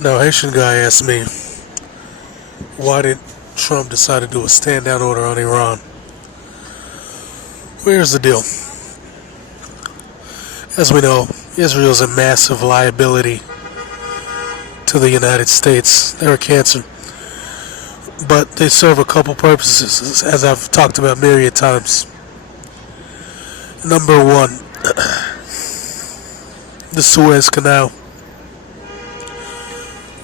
Now, Haitian guy asked me, why did Trump decide to do a stand down order on Iran? Well, here's the deal. As we know, Israel is a massive liability to the United States. They're a cancer. But they serve a couple purposes, as I've talked about myriad times. Number one, the Suez Canal.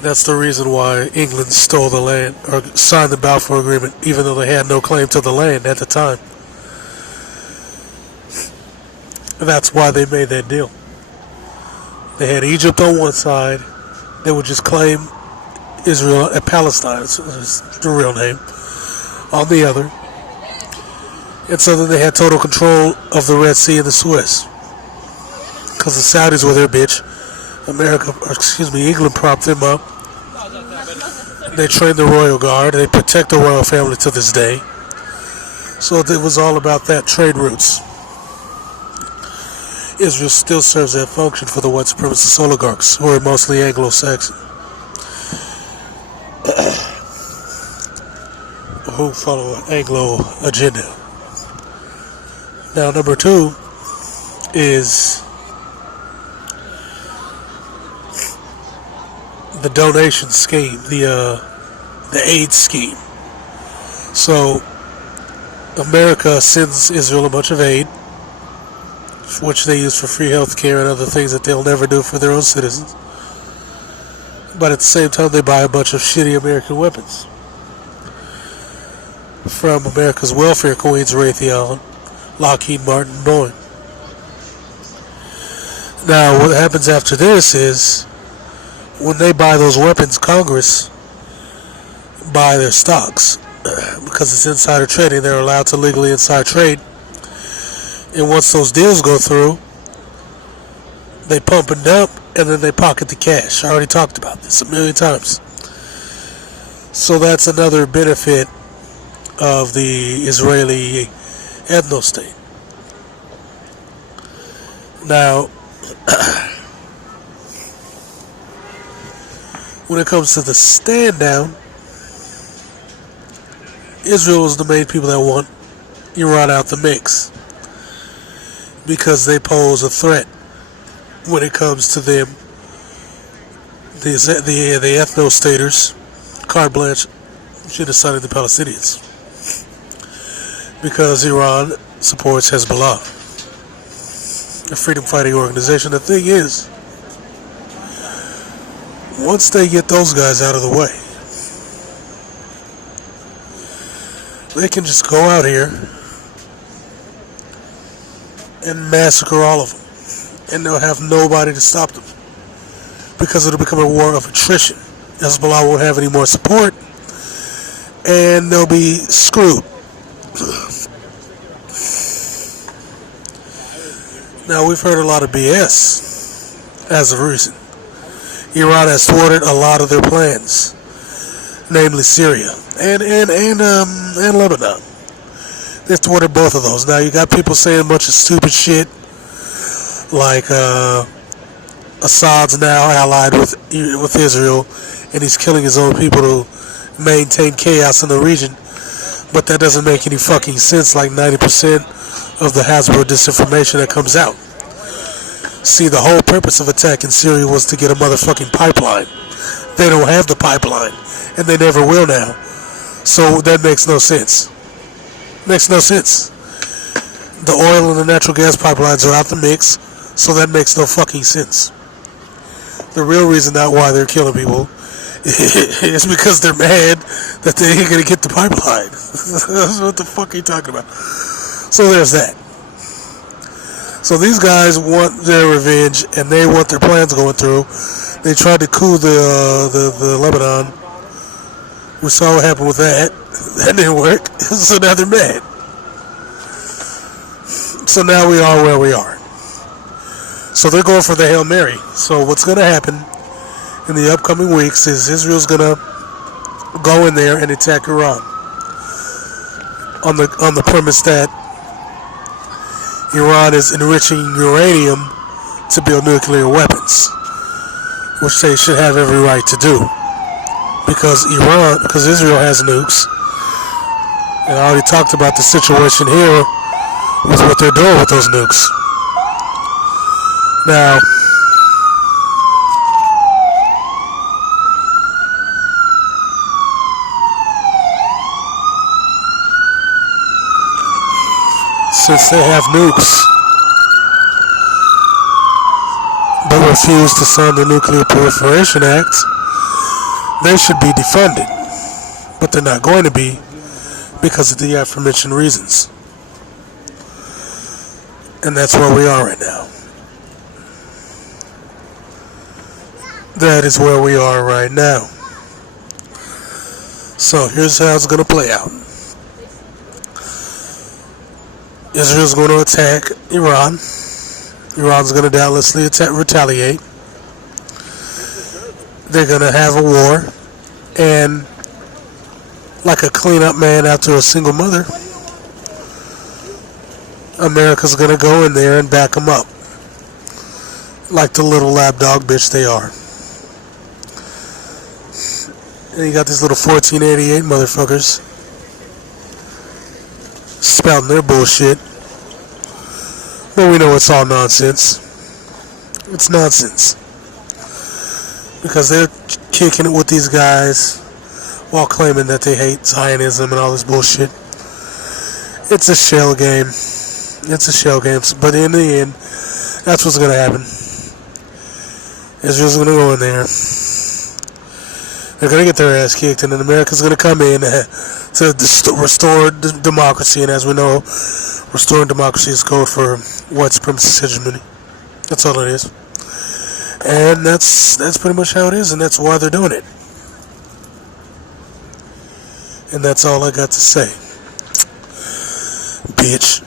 That's the reason why England stole the land or signed the Balfour Agreement, even though they had no claim to the land at the time. That's why they made that deal. They had Egypt on one side, they would just claim Israel and Palestine, is the real name, on the other. And so then they had total control of the Red Sea and the Suez. Because the Saudis were their bitch. England propped them up. They trained the royal guard. They protect the royal family to this day. So it was all about that, trade routes. Israel still serves that function for the white supremacist oligarchs, who are mostly Anglo-Saxon, who follow an Anglo agenda. Now, number two is the donation scheme, the aid scheme. So America sends Israel a bunch of aid, which they use for free health care and other things that they'll never do for their own citizens. But at the same time, they buy a bunch of shitty American weapons from America's welfare queens, Raytheon, Lockheed Martin, Boeing. Now, what happens after this is, when they buy those weapons, Congress buy their stocks. Because it's insider trading, they're allowed to legally inside trade. And once those deals go through, they pump and dump, and then they pocket the cash. I already talked about this a million times. So that's another benefit of the Israeli ethno-state. Now, when it comes to the stand down, Israel is the main people that want Iran out the mix, because they pose a threat when it comes to them, the ethno-staters, carte blanche, genociding the Palestinians, because Iran supports Hezbollah, a freedom fighting organization. The thing is, once they get those guys out of the way, they can just go out here and massacre all of them, and they'll have nobody to stop them, because it'll become a war of attrition. Hezbollah won't have any more support, and they'll be screwed. Now, we've heard a lot of BS as of recent. Iran has thwarted a lot of their plans, namely Syria and Lebanon. They've thwarted both of those. Now, you got people saying a bunch of stupid shit, like Assad's now allied with Israel, and he's killing his own people to maintain chaos in the region. But that doesn't make any fucking sense, like 90% of the Hasbro disinformation that comes out. See, the whole purpose of attacking Syria was to get a motherfucking pipeline. They don't have the pipeline, and they never will now. So that makes no sense. Makes no sense. The oil and the natural gas pipelines are out the mix, so that makes no fucking sense. The real reason not why they're killing people is because they're mad that they ain't gonna get the pipeline. What the fuck are you talking about? So there's that. So these guys want their revenge, and they want their plans going through. They tried to coup the Lebanon. We saw what happened with that. That didn't work. So now they're mad. So now we are where we are. So they're going for the Hail Mary. So what's going to happen in the upcoming weeks is Israel's going to go in there and attack Iran on the premise that Iran is enriching uranium to build nuclear weapons. which they should have every right to do, because Israel has nukes, and I already talked about the situation here with what they're doing with those nukes. Now, since they have nukes but refuse to sign the Nuclear Proliferation Act, they should be defunded. But they're not going to be because of the aforementioned reasons. And that's where we are right now. That is where we are right now. So here's how it's going to play out. Israel's going to attack Iran. Iran's going to doubtlessly retaliate. They're going to have a war. And like a cleanup man after a single mother, America's going to go in there and back them up. Like the little lapdog bitch they are. And you got these little 1488 motherfuckers spouting their bullshit. But we know it's all nonsense. It's nonsense. Because they're kicking it with these guys while claiming that they hate Zionism and all this bullshit. It's a shell game. It's a shell game. But in the end, that's what's going to happen. Israel's going to go in there. They're going to get their ass kicked, and then America's going to come in to restore democracy. And as we know, restoring democracy is code for white supremacist hegemony. That's all it is. And that's pretty much how it is, and that's why they're doing it. And that's all I got to say. Bitch.